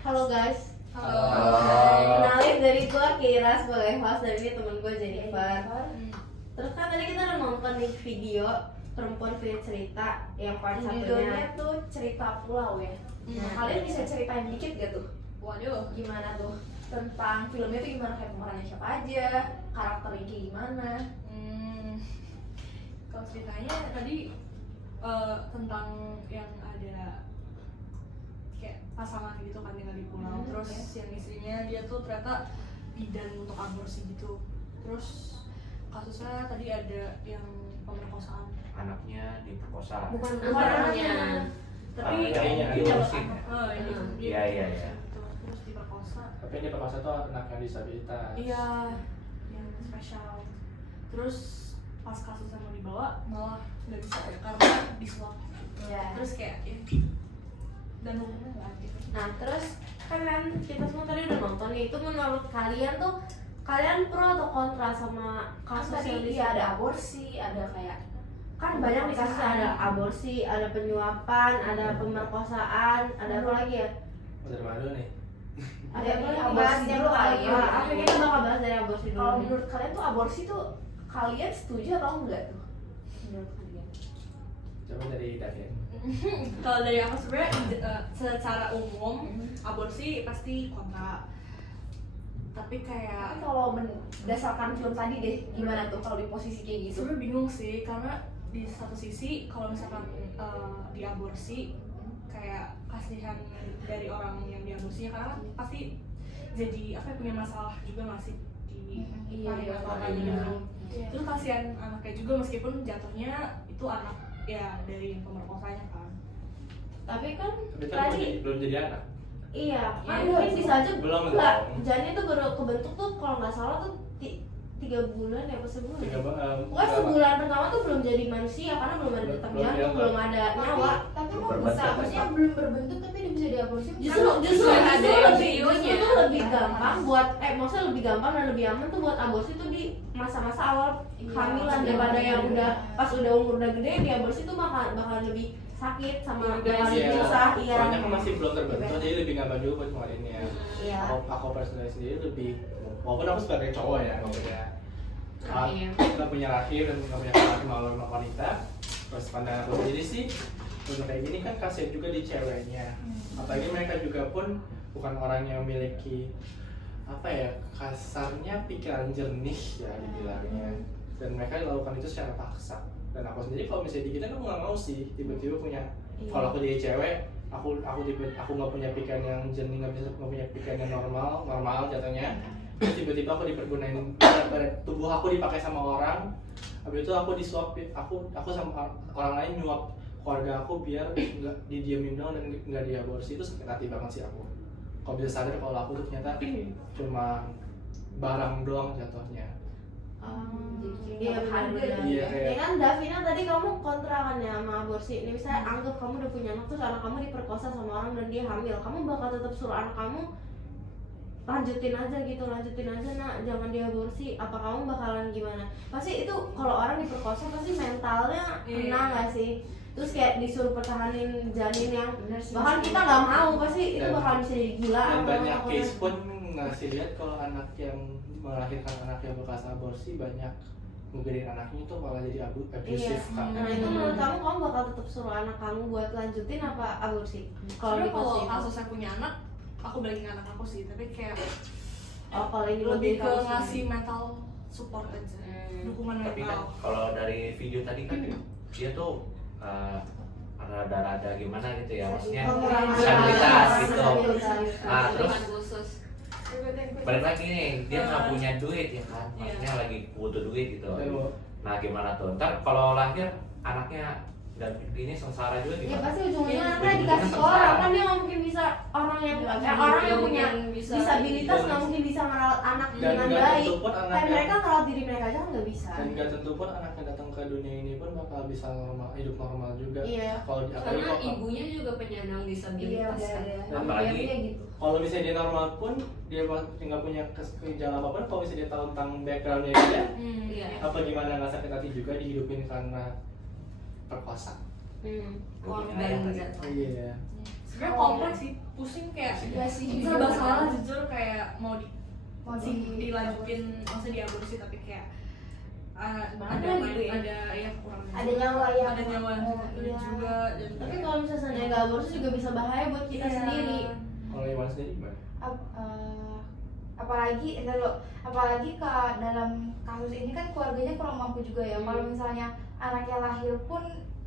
Halo guys. Halo. Kenalin dari gue Kira sebagai host, dan ini temen gue Jennifer. Terus kan tadi kita udah nonton nih video Perempuan Punya Cerita yang part Judulnya satunya. tuh Cerita Pulau ya. Nah, kalian bisa ceritain dikit gak tuh? Waduh. Gimana tuh? Tentang filmnya tuh gimana, kayak pemerannya siapa aja, karakternya kayak gimana? Kalau ceritanya tadi tentang yang ada kayak pasangan gitu kan tinggal di pulau, terus yang istrinya dia tuh ternyata bidan untuk aborsi gitu. Terus kasusnya tadi ada yang pemerkosaan. Anaknya diperkosa. Bukan Anaknya. Tapi Kayaknya dia diaborsi. Iya. Terus diperkosa. Tapi yang diperkosa tuh anak yang disabilitas. Iya, yang spesial. Terus pas kasusnya mau dibawa malah nggak bisa ya, karena disuap. Iya. Terus kayak ya, dan hukumnya nggak adil. Nah terus kan kita semua tadi udah nonton nih. Itu menurut kalian tuh, kalian pro atau kontra sama kasus yang Tadi di iya ada aborsi, ada kayak kan banyak nih kasusnya, ada aborsi, ada penyuapan, ada pemerkosaan, ada apa lagi ya? Dari mana dulu nih? Ada Dari apa lagi? aborsi Bahas dulu yang kali ya. Apa kita bakal bahas dari aborsi dulu? kalau menurut kalian tuh aborsi tuh kalian setuju atau enggak tuh? Menurut kalian? Coba dari Davian. Kalau dari aku sebenarnya secara umum aborsi pasti kontra. Tapi kayak Tapi kalau berdasarkan film tadi deh, gimana tuh kalau di posisi kayak gitu? sebenarnya bingung sih, karena di satu sisi kalau misalkan diaborsi kayak kasihan dari orang yang diaborsinya, karena pasti jadi apa ya, punya masalah juga nggak sih di Iya, perinakan gitu. Terus kasihan anaknya juga meskipun jatuhnya itu anak ya dari pemerkosanya kan. Tapi kan Tapi kan tadi belum jadi anak. iya, kan Iya, mungkin bisa aja belum enggak. dong. Janin itu baru kebentuk tuh kalau nggak salah tuh 3 bulan ya, apa sebulan? Pokoknya sebulan pertama tuh belum jadi manusia karena belum ada detak Belum jantung, diangkat. belum ada nyawa. Tapi Belum kok bisa, berbentuk. maksudnya belum berbentuk tapi dia bisa diaborsi? Justru ada lebih embrionya. justru lebih gampang buat maksudnya lebih gampang dan lebih aman tuh buat aborsi tuh di masa-masa awal kehamilan daripada yang udah pas udah umur udah gede. Diaborsi tuh bakal lebih sakit sama bakal lebih Iya. susah. Iya. Soalnya kan masih belum terbentuk, jadi lebih gampang juga buat ngeluarinnya. Iya. Aku personally sendiri lebih, walaupun aku sebagai cowok ya, Rahim. nggak punya rahim dan nggak punya kemauan wanita. Terus pada aku sendiri sih, untuk kayak gini kan kasihan juga di ceweknya. Apalagi mereka juga pun bukan orang yang memiliki apa ya, kasarnya pikiran jernih ya dibilangnya. Dan mereka lakukan itu secara paksa. Dan aku sendiri kalau misalnya di kita kan nggak mau sih tiba-tiba punya. Iya. Kalau aku jadi cewek, aku nggak punya pikiran yang jernih, nggak punya pikiran yang normal jatuhnya. Terus tiba-tiba aku dipergunain, tubuh aku dipakai sama orang. Habis itu aku disuapin, aku sama orang lain nyuap keluarga aku biar nggak didiemin doang dan nggak diaborsi. Itu sakit hati banget sih aku. Kalau bisa sadar kalau aku tuh ternyata cuma barang doang jatuhnya. Iya benar. Iya, Ya kan Davina tadi kamu kontra kan ya sama aborsi. Ini misalnya anggap kamu udah punya anak terus anak kamu diperkosa sama orang dan dia hamil, kamu bakal tetap suruh anak kamu lanjutin aja nak, jangan diaborsi. Apa kamu bakalan gimana? Pasti itu kalau orang diperkosa pasti mentalnya kena nggak sih? Terus kayak disuruh pertahanin janin yang bahkan kita nggak mau, pasti itu Dan- bakalan bisa jadi gila. Dan atau banyak apa. case pun ngasih lihat kalau anak yang melahirkan anak yang bekas aborsi banyak ngegedein anaknya itu malah jadi Iya. abusif kan. Nah itu menurut kamu bakal tetap suruh anak kamu buat lanjutin apa aborsi? Kalau di Sebenarnya kalau posisi itu. kasusnya punya anak, aku balikin ke anak aku sih, tapi kayak Kalau ini lebih ke kamu ngasih mental support aja, dukungan Tapi kan mental. kalau dari video tadi kan dia tuh rada-rada gimana gitu ya, maksudnya disabilitas gitu. Nah terus balik lagi nih, dia nggak punya duit ya kan, maksudnya lagi butuh duit gitu. Nah gimana tuh, ntar kalau lahir anaknya dan ini sengsara juga Ya gimana? pasti ujung-ujungnya Iya, anaknya dikasih ke orang kan, dia nggak mungkin bisa orang yang punya disabilitas nggak mungkin bisa merawat anak Dan dengan nggak baik. tentu pun Kayak anak mereka merawat diri mereka aja kan nggak bisa. dan nggak tentu pun anak yang datang ke dunia ini pun bakal bisa hidup normal juga. Iya. Kalau Karena ibunya juga penyandang disabilitas kan. Apalagi gitu. kalau misalnya dia normal pun dia nggak punya gejala apapun, kalau misalnya dia tahu tentang backgroundnya dia, Iya. apa gimana nggak sakit hati juga dihidupin karena perkosa. Korban jatuh. Iya. sebenarnya kompleks sih, pusing kayak Iya sih. serba salah jujur, kayak mau dilanjutin maksudnya diaborsi tapi kayak ada gitu ya? ada ya kekurangan Ada nyawa ya. ada nyawa Iya. juga dan Tapi kalau misalnya nggak aborsi juga bisa bahaya buat kita Iya. sendiri. Kalau Iwan sendiri gimana? Apalagi ke dalam kasus ini kan keluarganya kurang mampu juga ya. Kalau misalnya anaknya lahir pun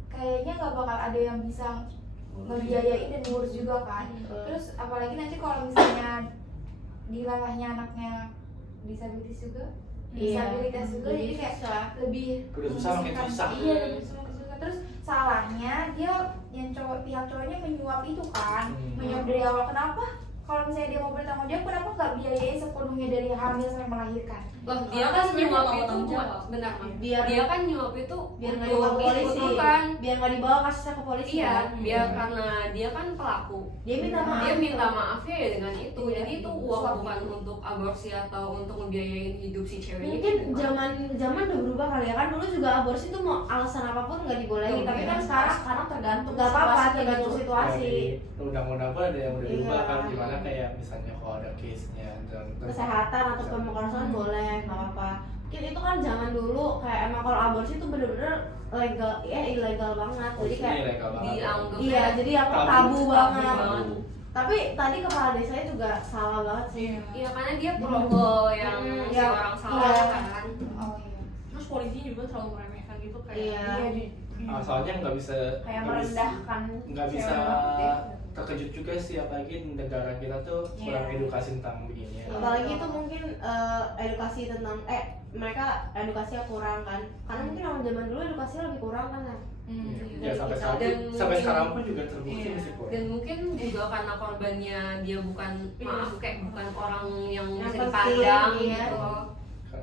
kayaknya nggak bakal ada yang bisa ngebiayain dan ngurus juga kan. Terus apalagi nanti kalau misalnya dilalahnya anaknya disabilitas juga, disabilitas juga, jadi kayak lebih Udah susah makin susah. Iya, lebih susah. Terus salahnya dia yang pihak cowoknya menyuap itu kan, menyuap dari awal. Kenapa? Kalau misalnya dia mau bertanggung jawab, kenapa nggak biayain sepenuhnya dari hamil sampai melahirkan? Loh, dia kan nyuap itu tanggung jawab. benar, Biar- dia kan nyuap itu biar nggak untuk dibawa ke polisi, bukan biar nggak dibawa kasusnya ke polisi. iya, kan? biar karena dia kan pelaku. Dia minta maaf. Dia minta maaf ya dengan itu. Iya, Jadi itu uang bukan untuk aborsi atau untuk ngebiayain hidup si cewek Mungkin itu. zaman udah berubah kali ya kan, dulu juga aborsi tuh mau alasan apapun nggak dibolehin, tapi kan sekarang tergantung nggak apa-apa, situasi tergantung gitu. situasi. Di undang-undang pun ada yang udah diubah Iya. kan, gimana kayak misalnya kalau ada case-nya dan Kesehatan atau pemerkosaan boleh, nggak apa-apa. Mungkin itu kan zaman dulu kayak emang kalau aborsi itu bener-bener legal, ya ilegal banget. Jadi kayak ilegal banget. Dianggap iya, jadi apa Tabu. tabu banget. banget. Tapi tadi kepala desanya juga salah banget sih. Iya, karena dia pro yang si Iya. orang salah Iya. kan. Oh iya. terus polisi juga terlalu meremehkan gitu kayak Iya. Soalnya nggak bisa Kayak nggak bisa- merendahkan. nggak bisa cewek banget ya. terkejut juga sih, apalagi negara kita tuh kurang Iya. edukasi tentang begini ya. Apalagi itu mungkin edukasi tentang mereka edukasinya kurang kan. Karena mungkin orang zaman dulu edukasinya lebih kurang kan ya. Ya sampai sekarang Dan sampai mungkin- sekarang pun juga terbukti Iya. masih kurang. Dan mungkin juga karena korbannya dia bukan maaf kayak bukan orang yang Yang bisa penting, dipandang iya. gitu.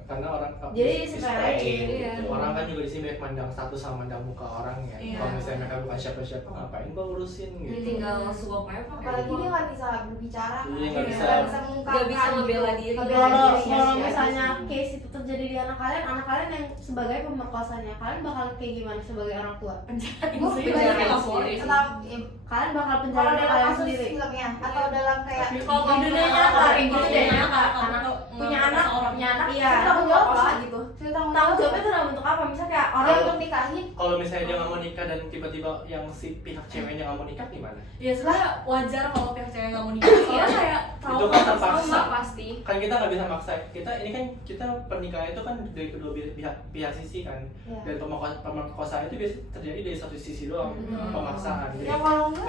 Karena orang Jadi disepelein iya. gitu. Orang kan juga di sini banyak mandang status sama mandang muka orang ya. Iya. Kalau misalnya mereka bukan siapa-siapa, ngapain gua urusin Ini gitu. tinggal suap aja pakai Apalagi uang. dia nggak bisa berbicara, Iya, nggak bisa. mengungkapkan, Nggak bisa ngebela diri. Ngebela Kalau diri, kalau iya, misalnya iya. case itu terjadi di anak kalian yang sebagai pemerkosanya, kalian bakal kayak gimana sebagai orang tua? Gue Sih, pribadi jangan sih, sendiri sih. tentang Kalian bakal kalau penjara dalam kalian kasus sendiri. filmnya atau dalam kayak Tapi Di dunia nyata, di dunia nyata, anak punya anak, iya. tanggung jawab Apa? apa gitu, tanggung Tanggung jawab jawabnya itu dalam bentuk apa? Misalnya kayak orang orang untuk nikahin. Kalau misalnya dia nggak mau nikah dan tiba-tiba yang si pihak ceweknya nggak mau nikah gimana? ya sebenarnya wajar kalau pihak cewek nggak mau nikah soalnya kayak Itu kan terpaksa. Sama pasti. Kan kita nggak bisa maksa. Kita pernikahan itu kan dari kedua pihak sisi kan. Iya. Dan pemerkosaan itu biasa terjadi dari satu sisi doang, pemaksaan. Jadi Ya kalau enggak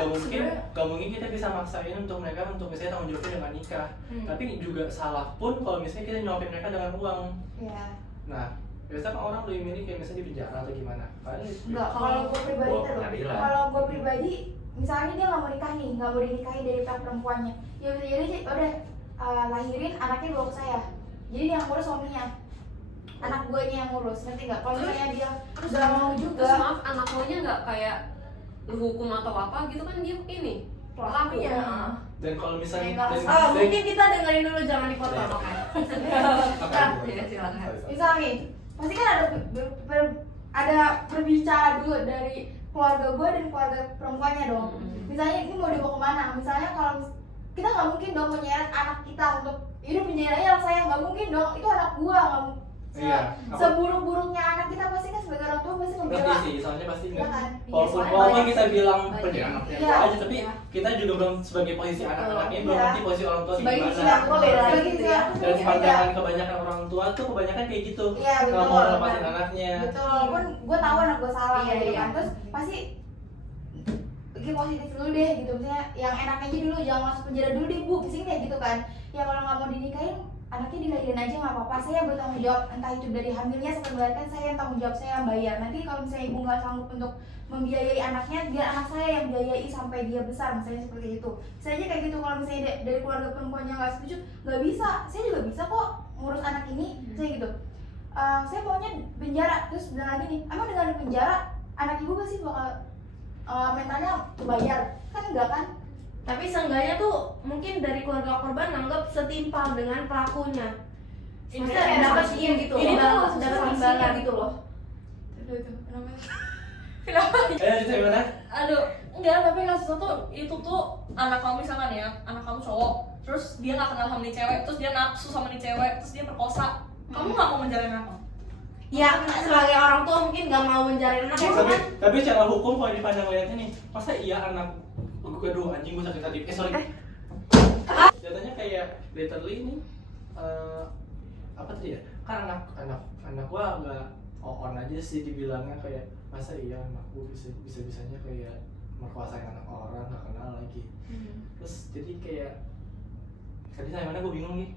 gak mungkin kita bisa maksain untuk mereka untuk misalnya tanggung jawabnya dengan nikah. Tapi juga salah pun kalau misalnya kita nyuapin mereka dengan uang. ya Nah, biasanya kan orang lebih milih kayak misalnya di penjara atau gimana. Kan enggak, kalau gue pribadi Gua tuh pengadilan. kalau gue pribadi misalnya dia nggak mau nikah nih, nggak mau dinikahi dari pihak perempuannya, ya bisa jadi udah lahirin anaknya bawa ke saya, jadi dia yang ngurus suaminya, anak gue yang ngurus, ngerti nggak? Kalau misalnya dia nggak mau juga, Terus maaf anak lo nya nggak kayak lu hukum atau apa gitu kan dia ini pelaku. Iya. dan kalau misalnya Nggak dan- Oh, dan- mungkin kita dengerin dulu, jangan dipotong. Oke, Ya, silakan. misal nih, pasti kan ada berbicara dulu dari keluarga gue dan keluarga perempuannya dong. Misalnya ini mau dibawa kemana? Misalnya kalau kita nggak mungkin dong menyeret anak kita untuk hidup penjara anak saya, nggak mungkin dong, itu anak gua nggak mungkin. Iya, aku- Seburuk-buruknya anak kita pasti kan sebagai orang tua pasti ngerti ngebela. sih, soalnya pasti Iya nggak. kan? Walaupun kita bilang banyak. penjara anaknya Iya, aja, tapi iya. kita juga belum sebagai posisi anak-anaknya belum Iya. ngerti posisi orang tua Sebagai gimana. sisi orang tua beda lagi gitu ya. Dan pandangan kebanyakan orang tua tuh kebanyakan kayak gitu. Iya, Nggak betul. mau lepasin anaknya. Betul, walaupun gue tahu anak gue salah Iya, gitu iya. kan, terus pasti bikin positif dulu deh gitu, misalnya yang enaknya aja dulu, jangan masuk penjara dulu deh bu, kesini kayak gitu kan. Ya kalau nggak mau dinikahin, anaknya dilahirin aja nggak apa-apa, saya bertanggung jawab, entah itu dari hamilnya sampai melahirkan, saya yang tanggung jawab, saya yang bayar. Nanti kalau misalnya ibu nggak sanggup untuk membiayai anaknya, biar anak saya yang biayai sampai dia besar, misalnya seperti itu. Saya aja kayak gitu, kalau misalnya dari keluarga perempuannya nggak setuju, nggak bisa, saya juga bisa kok ngurus anak ini, saya gitu. Saya maunya penjara, terus bilang lagi nih, emang dengan di penjara anak ibu pasti bakal mentalnya kebayar, kan enggak kan? Tapi seenggaknya tuh mungkin dari keluarga korban nganggap setimpal dengan pelakunya. Ini Maksudnya kayak dapat sanksinya gitu ini loh. tuh Dapat dapat sanksinya imbalan gitu loh. Aduh itu kenapa? Ayo cerita gimana? aduh enggak, tapi kasus tuh itu tuh anak kamu misalkan ya, anak kamu cowok, terus dia nggak kenal sama nih cewek, terus dia nafsu sama nih cewek, terus dia perkosa, kamu nggak mau menjalin apa? Ya sebagai orang tua mungkin gak mau menjalin anak ya kan. Tapi secara hukum kalau dipandang lihatnya nih, masa iya anak aduh anjing gue sakit tadi. Sorry. Jatuhnya kayak literally ini apa tadi ya? Kan anak gua agak on aja sih dibilangnya, kayak masa iya anak gua bisa-bisanya kayak merkuasain anak orang nggak kenal lagi. Terus jadi kayak tadi saya mana gue bingung nih.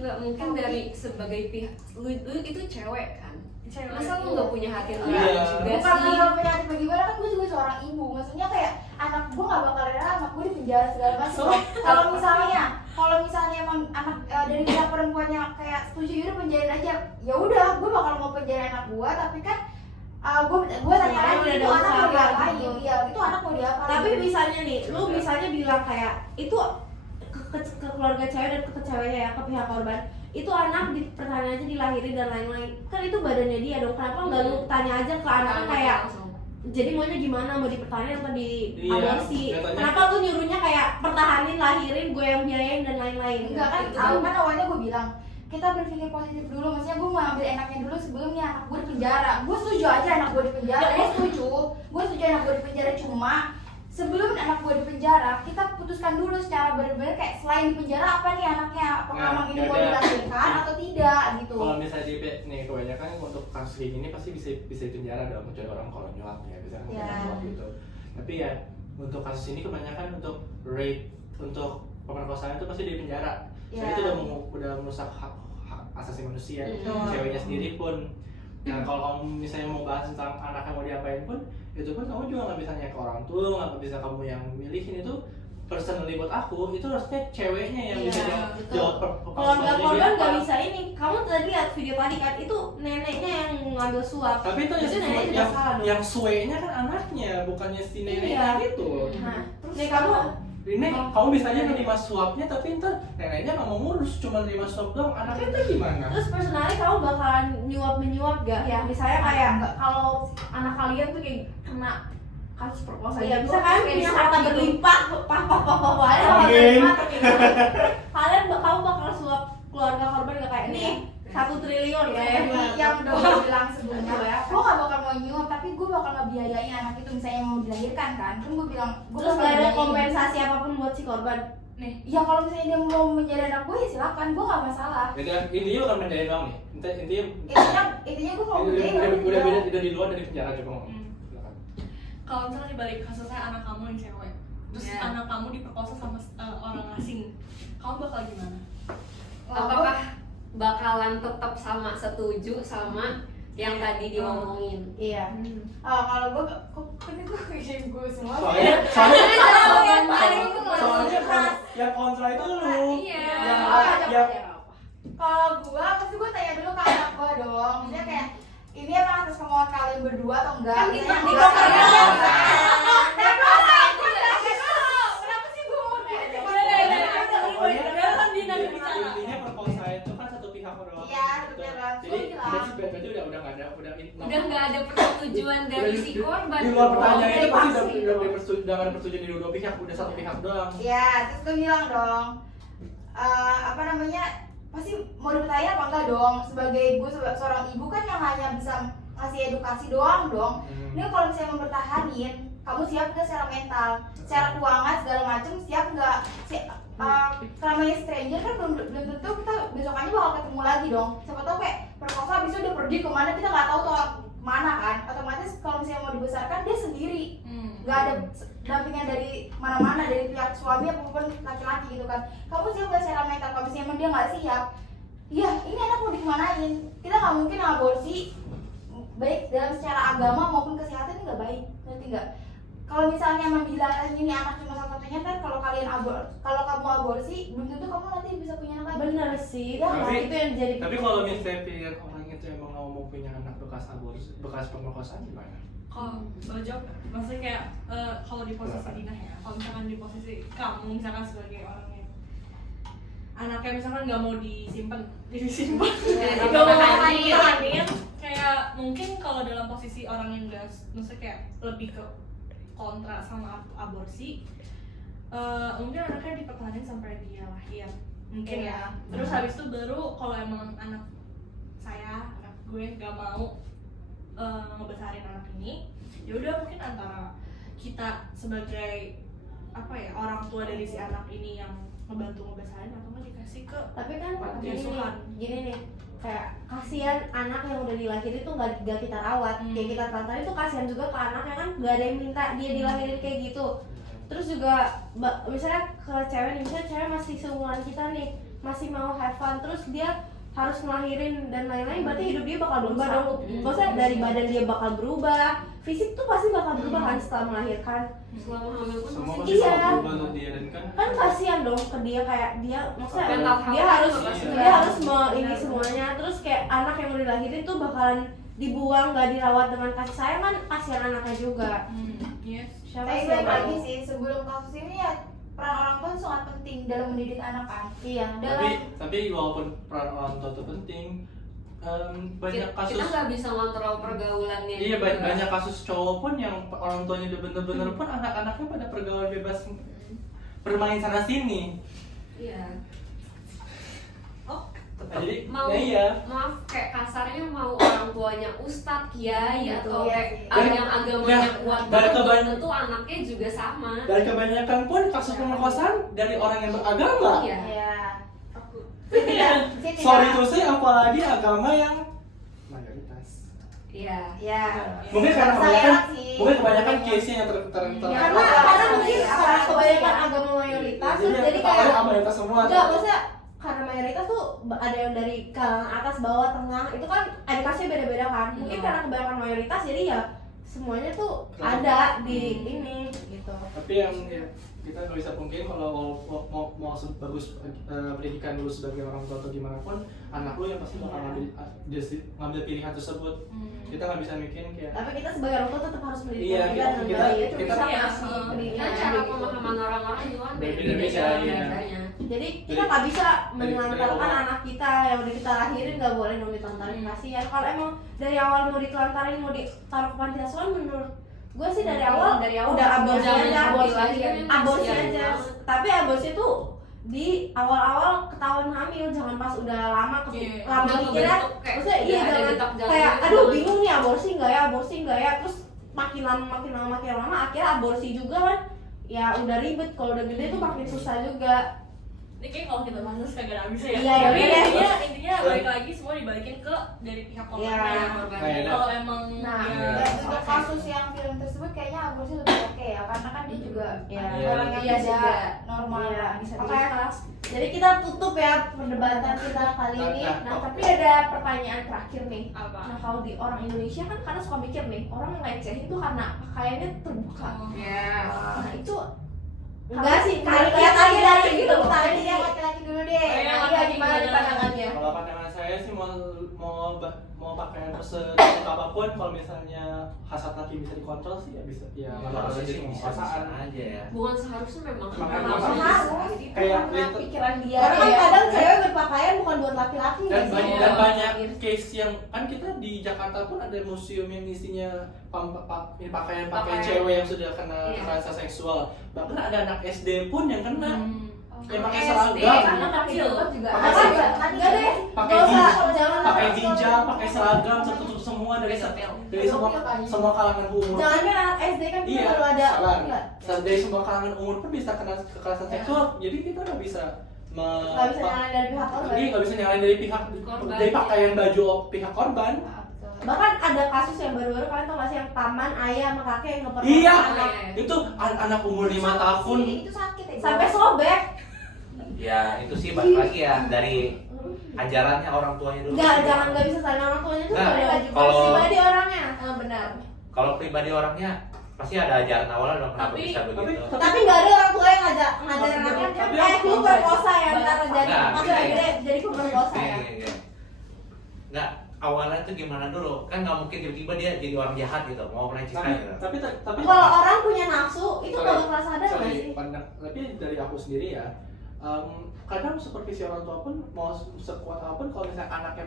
Nggak mungkin dari sebagai pihak lu itu cewek kan, Cewek. masa lu nggak punya hati Iya. nurani juga Bukan sih? nggak punya hati bagaimana, kan gue juga seorang ibu. Maksudnya kayak anak gue nggak bakal rela anak gue di penjara segala macam. Kalau misalnya emang anak dari pihak perempuannya kayak setuju udah penjarain aja, ya udah gue bakal mau penjarain anak gue. Tapi kan gue tanya lagi udah itu ada anak mau usaha diapain? gitu. Iya, itu anak mau diapain? Tapi misalnya nih, lu misalnya bilang kayak itu ke keluarga cewek dan ke ceweknya ya, ke pihak korban, itu anak pertanyaan aja dilahirin dan lain-lain, kan itu badannya dia dong, kenapa nggak lu tanya aja ke anaknya kayak jadi maunya gimana, mau dipertahanin atau di Iya, aborsi? katanya- Kenapa lu nyuruhnya kayak pertahanin, lahirin, gue yang biayain dan lain-lain? Enggak kan, Gitu. awalnya gue bilang kita berpikir positif dulu, maksudnya gue mau ambil enaknya dulu sebelumnya anak gue di penjara. Gue setuju aja anak gue di penjara, gue setuju anak gue di penjara, cuma sebelum anak gue di penjara kita putuskan dulu secara benar-benar kayak selain di penjara apa nih anaknya, apakah Nah, emang ini mau yaudah. dilahirkan atau tidak gitu. Kalau misalnya nih kebanyakan untuk kasus kayak gini pasti bisa di penjara dong, kecuali orang kalau nyuap ya, bisa nyuap gitu. Tapi ya untuk kasus ini kebanyakan untuk rape, untuk pemerkosaan itu pasti di penjara. Soalnya itu udah merusak hak asasi manusia, ceweknya sendiri pun. Nah kalau kamu misalnya mau bahas tentang anak yang mau diapain pun, itu pun kamu juga nggak bisa nanya ke orang tua, nggak bisa kamu yang milihin itu. Personally buat aku itu harusnya ceweknya yang bisa jawab Keluarga korban apa. nggak bisa ini. Kamu tadi lihat video tadi kan, itu neneknya yang ngambil suap. Tapi itu neneknya juga salah dong. yang suenya kan anaknya, bukannya si neneknya gitu. Nah, nih kamu Ini kamu bisa aja nerima suapnya, tapi ntar neneknya nggak mau ngurus, cuma nerima suap doang. Anaknya ntar gimana? terus personalnya kamu bakalan menyuap gak? Ya misalnya kayak kalau anak kalian tuh kayak kena kasus perkosaan, Iya, ya bisa kan kayak punya bisa harta gitu. berlimpah, Amin. kalian kamu bakal suap keluarga korban gak kayak nih 1 triliun ya? Yang udah gue bilang sebelumnya, gue gak bakal mau nyuap, tapi gue bakal ngebiayain anak itu misalnya mau dilahirkan kan. Kan gue bilang gue Terus bakal gak ada biayain. kompensasi apapun buat si korban? Nih, Ya kalau misalnya dia mau menjadi anak gue ya silakan, gue gak masalah. Intinya bukan mendayain doang nih. Intinya Intinya gue mau menjadi udah di luar dari penjara coba ngomong. Silakan. kalau misalnya dibalik kasusnya anak kamu yang cewek, terus Ya. anak kamu diperkosa sama orang asing, kamu bakal gimana? Apakah bakalan tetap sama setuju sama yang tadi diomongin? Iya. Kalau gue kok ini gue kayak gue semua. Soalnya yang kontra itu lu. Iya. Yang Kalau gue pasti gue tanya dulu ke anak gue dong. Maksudnya kayak ini emang atas kemauan kalian berdua atau enggak? Kan Misalnya kita di bukan kosan kalian. kenapa sih gue mau intinya perkosaan itu kan satu pihak doang. Iya, satu pihak doang. Jadi Jelas. berarti udah nggak ada Udah nggak ada persetujuan dari si korban. Di luar pertanyaan itu pasti pasti. udah nggak ada persetujuan di dua pihak, udah satu pihak doang. Ya, terus gue bilang dong, apa namanya, pasti mau dipertanya apa enggak dong? Sebagai gue seorang ibu kan yang hanya bisa ngasih edukasi doang dong. Ini kalau misalnya mau bertahanin, kamu siap nggak secara mental, secara keuangan segala macem siap nggak? Namanya stranger kan belum tentu kita besokannya bakal ketemu lagi dong. Siapa tahu kayak perkosa habis itu udah pergi kemana kita nggak tahu tuh mana kan. Otomatis kalau misalnya mau dibesarkan dia sendiri, nggak ada dampingan dari mana-mana, dari pihak suami ataupun laki-laki gitu kan. Kamu siap nggak secara mental? Kalau misalnya emang dia nggak siap, ya ini anak mau dikemanain? Kita nggak mungkin aborsi baik dalam secara agama maupun kesehatan ini nggak baik, ngerti nggak? Kalau misalnya emang bilang ini anak cuma satu-satunya kan, kalau kamu aborsi belum tentu kamu nanti bisa punya anak lagi. Bener sih, Ya, nah, itu yang jadi Tapi kalau misalnya pilihan orang itu emang nggak mau punya anak bekas pemerkosaan gimana? Kalau boleh jawab, maksudnya kayak kalau di posisi Dina ya, kalau misalkan di posisi kamu misalkan sebagai orang yang anaknya misalkan nggak mau disimpan, Nggak nggak mau mau dipertahanin, kayak mungkin kalau dalam posisi orang yang nggak, maksudnya kayak lebih ke kontra sama aborsi, mungkin anaknya dipertahankan sampai dia lahir mungkin ya. Terus habis itu baru kalau emang anak gue nggak mau ngebesarin anak ini, ya udah mungkin antara kita sebagai apa ya, orang tua dari si anak ini yang ngebantu ngebesarin, atau nggak dikasih ke Tapi kan panti gini asuhan. nih, kayak kasihan anak yang udah dilahirin tuh gak kita rawat, kayak kita telantarin tuh kasihan juga ke anaknya kan, gak ada yang minta dia dilahirin kayak gitu. Terus juga misalnya ke cewek nih, misalnya cewek masih seumuran kita nih, masih mau have fun, terus dia harus ngelahirin dan lain-lain, berarti hidup dia bakal berubah dong. Maksudnya dari badan dia bakal berubah, fisik tuh pasti bakal berubah kan setelah melahirkan. Selama hamil pun Semua pasti pasti Iya. bakal berubah untuk dia, dan Kan kasihan dong ke dia, kayak dia maksudnya Mental health dia harus juga pasti dia harus ini semuanya. Terus kayak anak yang udah dilahirin tuh bakalan dibuang, gak dirawat dengan kasih sayang, kan kasihan anaknya juga. Yes. Siapa Tapi sih balik yang mau? lagi sih, sebelum kasus ini ya peran orang tua sangat penting dalam mendidik anak kan. Iya. tapi walaupun peran orang tua itu penting, banyak kasus kita nggak bisa ngontrol pergaulannya. iya juga. banyak kasus cowok pun yang orang tuanya udah bener-bener pun anak-anaknya pada pergaulan bebas bermain sana sini. Iya. Oh, Jadi mau ya iya. maaf kayak kasarnya mau orang tuanya ustadz, kiai atau Iya kayak sih. yang agamanya Nah, kuat dan banget, kebanyakan- tentu anaknya juga sama. Dan kebanyakan pun kasus pemerkosaan dari orang yang beragama. Iya. Iya. Aku Sih tidak. Sorry to say, apalagi agama yang mayoritas. Iya. Ya. Mungkin karena Saya kebanyakan sih. mungkin kebanyakan case-nya yang Iya, Karena mungkin Iya. karena kebanyakan agama mayoritas, terus jadi kayak mayoritas semua. enggak, maksudnya karena mayoritas tuh ada yang dari kalangan atas, bawah, tengah, itu kan edukasinya beda-beda kan. Mungkin karena kebanyakan mayoritas jadi ya semuanya tuh ada di ini gitu. Tapi yang ya, kita nggak bisa pungkiri kalau mau sebagus pendidikan lu sebagai orang tua atau gimana pun, anak lu yang pasti bakal ngambil pilihan tersebut. Kita nggak bisa mikirin kayak Tapi kita sebagai orang tua tetap harus mendidik Iya, kita kita- dengan kita- baik. kita- Bisa Iya, ngasih pendidikan Kan cara gitu. pemahaman orang-orang juga kan Beda-beda, iya. bedanya. Jadi kita nggak bisa dari menelantarkan awal. anak kita yang udah kita lahirin, nggak boleh dong ditelantarin, kasihan. Kalau emang dari awal mau ditelantarin, mau ditaruh ke panti asuhan, menurut gue sih dari awal udah aborsi jangan aja, aborsi lagi kan, aborsi kasihan aja. banget. Tapi aborsi itu di awal-awal ketahuan hamil, jangan pas udah lama Iya. lama Udah mikirnya. kebentuk kayak Maksudnya iya, udah ada jangan detak kayak jantungnya, aduh jangan. bingung nih aborsi nggak ya, terus makin lama akhirnya aborsi juga kan. Ya udah ribet, kalau udah gede tuh makin susah juga. ini kayak kalau kita bahas kagak habis ya. Iya, ya Tapi udah. intinya balik lagi semua dibalikin ke dari pihak Iya. korbannya. Nah, Kalau emang Nah, ya, Dan untuk kasus yang film tersebut kayaknya aborsi lebih oke ya, karena kan dia juga Iya. orang yang Iya bisa juga. normal Iya, bisa oke. dilepas. Jadi kita tutup ya perdebatan kita kali ini. Nah, tapi ada pertanyaan terakhir nih. apa? Nah, kalau di orang Indonesia kan kadang suka mikir nih, orang ngelecehin itu karena pakaiannya terbuka. Iya. Nah, itu enggak sih, kalau lihat aja dari gitu. Tadi yang laki-laki dulu deh. Oh, iya, Nah, laki-laki iya gimana gimana? pandangannya? kalau pandangan saya sih mau pakaian seterbuka apapun, kalau misalnya hasrat laki bisa dikontrol sih ya bisa ya nggak bakal Harusnya jadi sih bisa perasaan. aja ya. Bukan seharusnya memang Makanya harus. harus. Jadi Kayak Karena gitu. pikiran dia. Karena kan ya. kadang cewek berpakaian bukan buat laki-laki Dan nggak sih? banyak, Iya. dan banyak case yang kan kita di Jakarta pun ada museum yang isinya pakaian Pakaian. cewek yang sudah kena Iya. kekerasan seksual. Bahkan ada anak SD pun yang kena. Yang pakai SD, seragam, karena kecil. juga. Pakai Apa? seragam. Enggak deh, pakai nggak usah, hijab, jangan pakai hijab, pakai seragam, tertutup semua dari Setel. dari semua kalangan umur. Jangan kan anak SD kan Iya, baru ada. salah. Enggak. Dari semua kalangan umur pun bisa kena kekerasan seksual. Jadi kita nggak bisa Nggak bisa nyalain dari pihak korban. Jadi nggak bisa nyalain dari pihak Korban. dari pakaian baju pihak korban. Bahkan ada kasus yang baru-baru kalian tau gak sih, yang paman, ayah, sama kakek yang ngeperkosa Iya, anak itu anak umur 5 tahun. Itu sakit ya. sampai sobek. Ya itu sih balik lagi ya dari ajarannya orang tuanya dulu. Nggak bisa saling orang tuanya tuh Nggak, ada kalau- pribadi orangnya. Benar. Kalau pribadi orangnya pasti ada ajaran awalnya dong kenapa Tapi- bisa begitu. Tapi nggak ada orang tua yang ngajarin anaknya, tapi lu perkosa ya, ntar jadi Nggak, maksudnya gini. jadi perkosa ya. Gini. Nggak, awalnya tuh gimana dulu? Kan nggak mungkin tiba-tiba dia jadi orang jahat gitu, mau melecehkan gitu. Tapi Kalau orang punya nafsu itu nggak bakal sadar nggak sih? tapi dari aku sendiri ya, kadang supervisi orang tua pun mau sekuat apapun kalau misalnya anaknya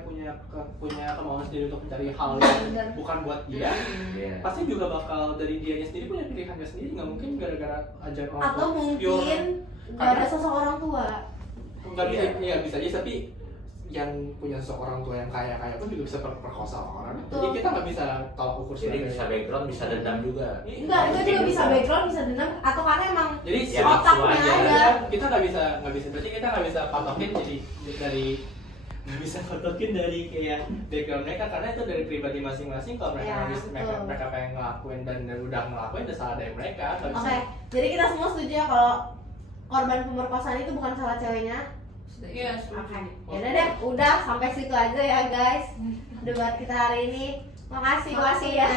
punya kemauan sendiri untuk mencari hal yang bukan buat dia, Iya. pasti juga bakal dari dianya sendiri punya pilihannya sendiri, nggak mungkin gara-gara ajaran orang Atau tua mungkin nggak ada sosok orang tua. nggak bisa, ya bisa aja, tapi yang punya seorang tua yang kaya pun juga bisa perkosa orang. Jadi Betul. kita nggak bisa tolak ukur Jadi bisa background, bisa dendam juga. Enggak, itu juga bisa background, bisa dendam, atau karena emang Jadi Ya, otaknya nafsu aja. aja. kita nggak bisa berarti kita nggak bisa patokin jadi dari nggak bisa patokin dari kayak background mereka, karena itu dari pribadi masing-masing. Kalau mereka Ya, habis mereka betul. pengen ngelakuin dan udah ngelakuin, udah salah dari mereka. Nggak bisa. Oke, jadi kita semua setuju ya kalau korban pemerkosaan itu bukan salah ceweknya. Iya, setuju. Ya udah deh, udah sampai situ aja ya guys debat kita hari ini. Makasih Makasih ya.